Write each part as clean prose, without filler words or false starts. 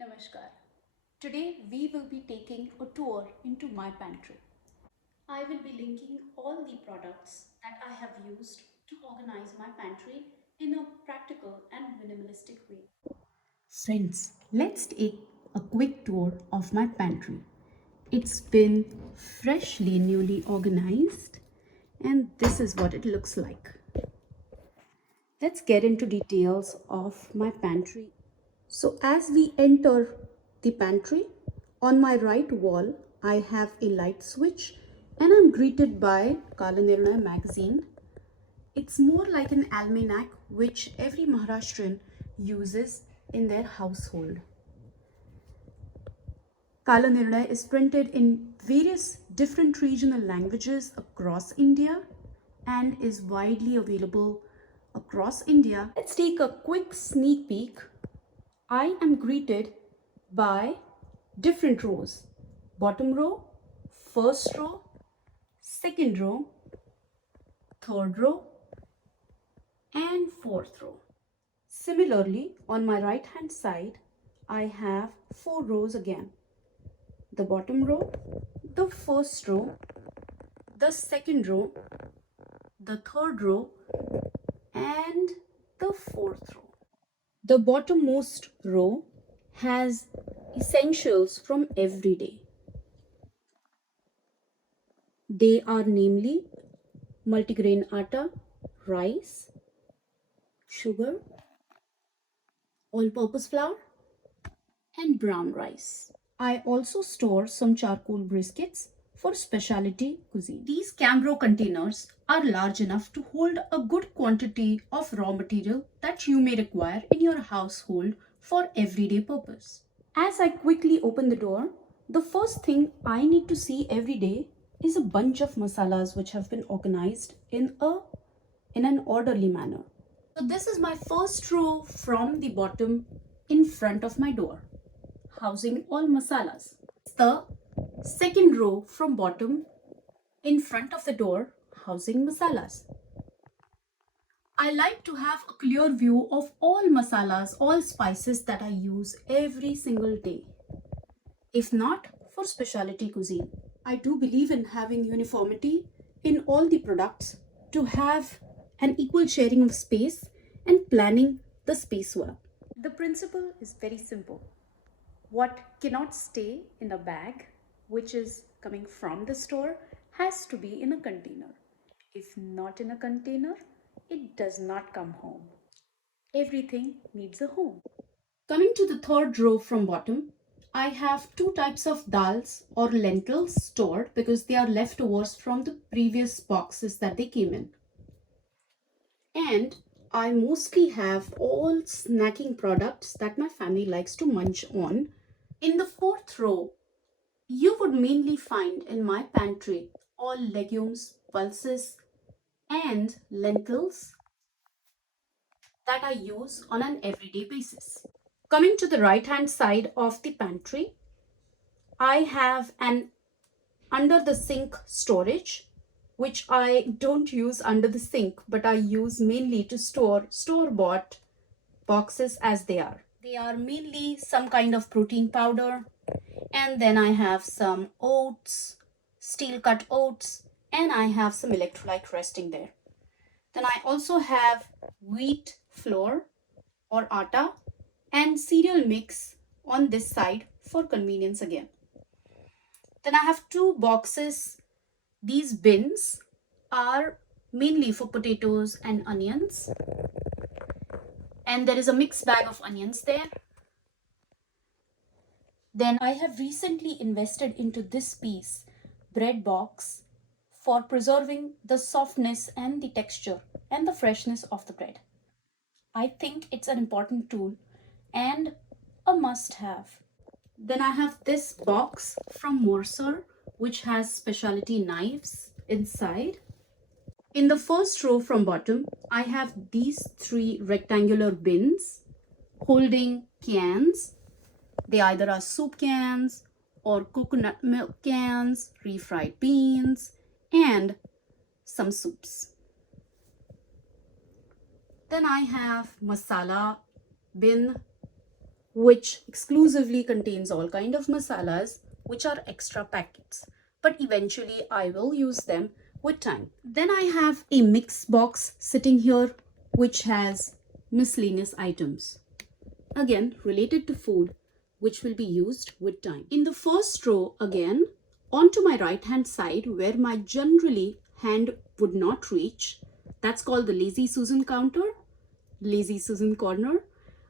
Namaskar. Today we will be taking a tour into my pantry. I will be linking all the products that I have used to organize my pantry in a practical and minimalistic way. Friends, let's take a quick tour of my pantry. It's been freshly newly organized and this is what it looks like. Let's get into details of my pantry. So as we enter the pantry, on my right wall, I have a light switch and I'm greeted by Kala Nirnay magazine. It's more like an almanac which every Maharashtrian uses in their household. Kala Nirnay is printed in various different regional languages across India and is widely available across India. Let's take a quick sneak peek. I am greeted by different rows. Bottom row, first row, second row, third row, and fourth row. Similarly, on my right hand side, I have 4 rows again. The bottom row, the first row, the second row, the third row, and the fourth row. The bottommost row has essentials from every day. They are namely multigrain atta, rice, sugar, all-purpose flour, and brown rice. I also store some charcoal briquettes for specialty cuisine. These Cambro containers are large enough to hold a good quantity of raw material that you may require in your household for everyday purpose. As I quickly open the door, the first thing I need to see every day is a bunch of masalas which have been organized in an orderly manner. So this is my first row from the bottom in front of my door, housing all masalas. The second row from bottom in front of the door, housing masalas. I like to have a clear view of all masalas, all spices that I use every single day. If not for specialty cuisine. I do believe in having uniformity in all the products to have an equal sharing of space and planning the space well. The principle is very simple. What cannot stay in a bag, which is coming from the store, has to be in a container. If not in a container, it does not come home. Everything needs a home. Coming to the third row from bottom, I have 2 types of dals or lentils stored because they are leftovers from the previous boxes that they came in. And I mostly have all snacking products that my family likes to munch on. In the fourth row, you would mainly find in my pantry all legumes, pulses, and lentils that I use on an everyday basis. Coming to the right hand side of the pantry, I have an under the sink storage, which I don't use under the sink, but I use mainly to store store-bought boxes as they are. They are mainly some kind of protein powder, and then I have some oats, steel cut oats, and I have some electrolyte resting there. Then I also have wheat flour or atta and cereal mix on this side for convenience again. Then I have 2 boxes. These bins are mainly for potatoes and onions. And there is a mixed bag of onions there. Then I have recently invested into this piece, bread box, for preserving the softness and the texture and the freshness of the bread. I think it's an important tool and a must have. Then I have this box from Morser, which has specialty knives inside. In the first row from bottom, I have these 3 rectangular bins holding cans. They either are soup cans or coconut milk cans, refried beans, and some soups. Then I have masala bin which exclusively contains all kind of masalas, which are extra packets. But eventually I will use them with time. Then I have a mix box sitting here, which has miscellaneous items. Again, related to food, which will be used with time. In the first row, again, onto my right hand side, where my generally hand would not reach, that's called the Lazy Susan counter, Lazy Susan corner.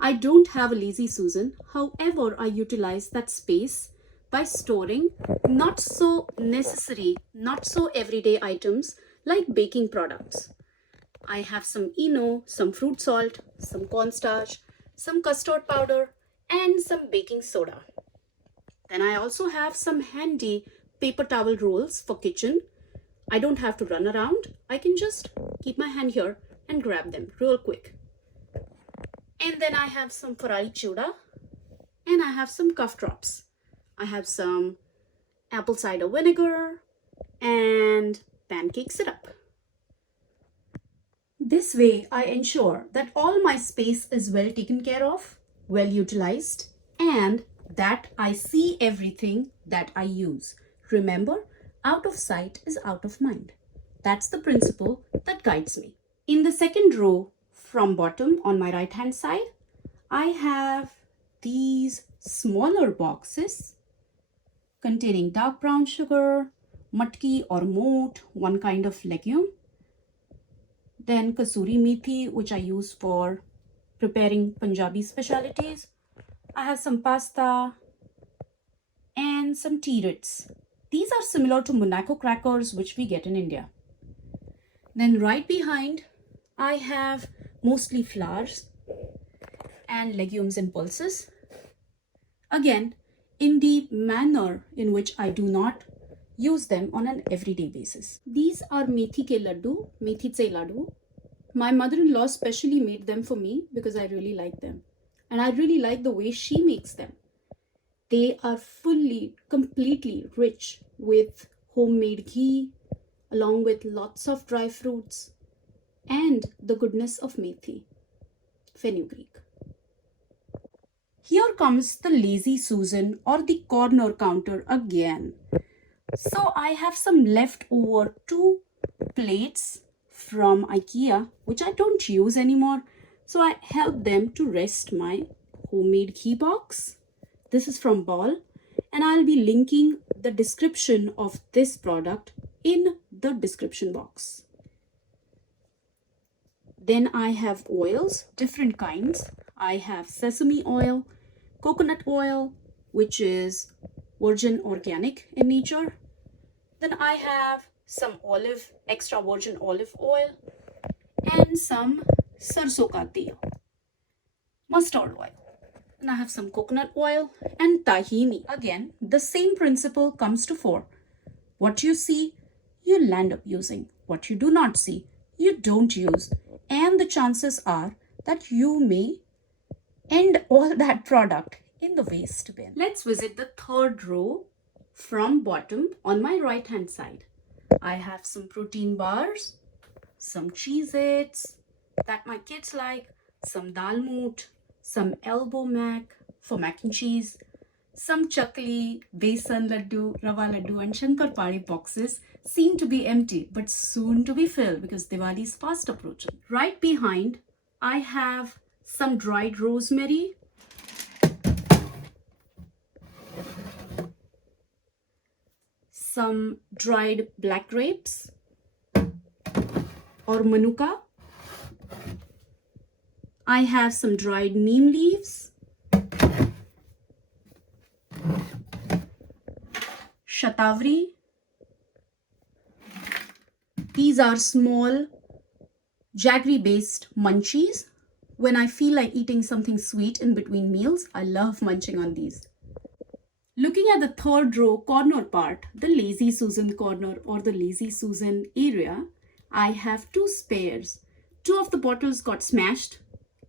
I don't have a Lazy Susan. However, I utilize that space by storing not so necessary, not so everyday items like baking products. I have some Eno, some fruit salt, some cornstarch, some custard powder, and some baking soda. Then I also have some handy paper towel rolls for kitchen. I don't have to run around. I can just keep my hand here and grab them real quick. And then I have some Ferrari Chuda, and I have some cough drops. I have some apple cider vinegar and pancake syrup. This way, I ensure that all my space is well taken care of, well utilized, and that I see everything that I use. Remember, out of sight is out of mind. That's the principle that guides me. In the second row from bottom on my right hand side, I have these smaller boxes containing dark brown sugar, matki or moat, one kind of legume. Then kasuri methi, which I use for preparing Punjabi specialities. I have some pasta and some tea roots. These are similar to Monaco crackers, which we get in India. Then right behind, I have mostly flours and legumes and pulses. Again, in the manner in which I do not use them on an everyday basis. These are methi ke laddu, methi che laddu. My mother-in-law specially made them for me because I really like them. And I really like the way she makes them. They are fully, completely rich with homemade ghee, along with lots of dry fruits and the goodness of methi, fenugreek. Here comes the Lazy Susan or the corner counter again. So I have some leftover 2 plates from IKEA, which I don't use anymore. So I help them to rest my homemade ghee box. This is from Ball, and I'll be linking the description of this product in the description box. Then I have oils, different kinds. I have sesame oil, coconut oil, which is virgin organic in nature. Then I have some extra virgin olive oil, and some sarson ka tel, mustard oil. And I have some coconut oil and tahini. Again, the same principle comes to fore. What you see, you'll end up using. What you do not see, you don't use. And the chances are that you may end all that product in the waste bin. Let's visit the third row from bottom on my right hand side. I have some protein bars, some Cheez-Its that my kids like, some dal moot, some elbow mac for mac and cheese, some chakli, besan laddu, rava laddu and shankar pari boxes seem to be empty but soon to be filled because Diwali is fast approaching. Right behind, I have some dried rosemary, some dried black grapes or manuka. I have some dried neem leaves, shatavari. These are small jaggery based munchies. When I feel like eating something sweet in between meals, I love munching on these. Looking at the third row corner part, the Lazy Susan corner or the Lazy Susan area, I have 2 spares. 2 of the bottles got smashed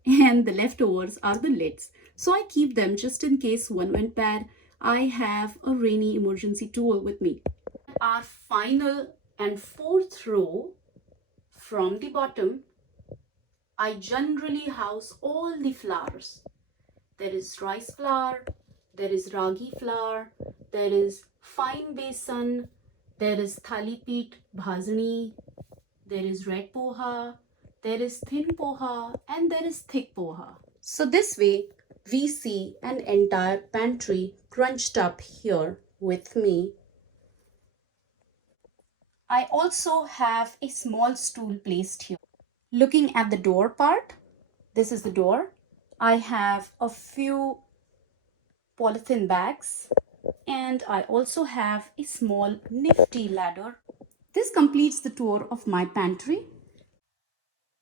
and the leftovers are the lids. So I keep them just in case one went bad. I have a rainy emergency tool with me. Our final and 4th row from the bottom, I generally house all the flowers. There is rice flour, there is ragi flour, there is fine besan, there is thalipeet bhajani, there is red poha, there is thin poha, and there is thick poha. So this way, we see an entire pantry crunched up here with me. I also have a small stool placed here. Looking at the door part, this is the door. I have a few polythene bags and I also have a small nifty ladder. This completes the tour of my pantry.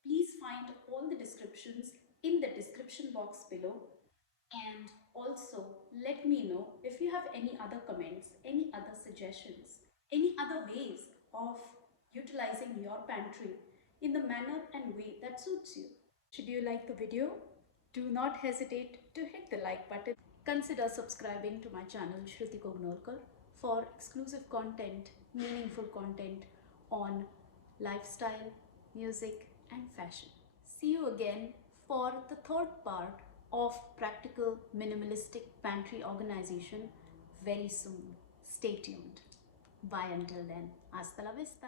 Please find all the descriptions in the description box below, and also let me know if you have any other comments, any other suggestions, any other ways of utilizing your pantry in the manner and way that suits you. Should you like the video, do not hesitate to hit the like button. Consider subscribing to my channel Shruti Kognolkar for exclusive content, meaningful content on lifestyle, music and fashion. See you again for the third part of practical minimalistic pantry organization very soon. Stay tuned. Bye until then. Hasta la vista.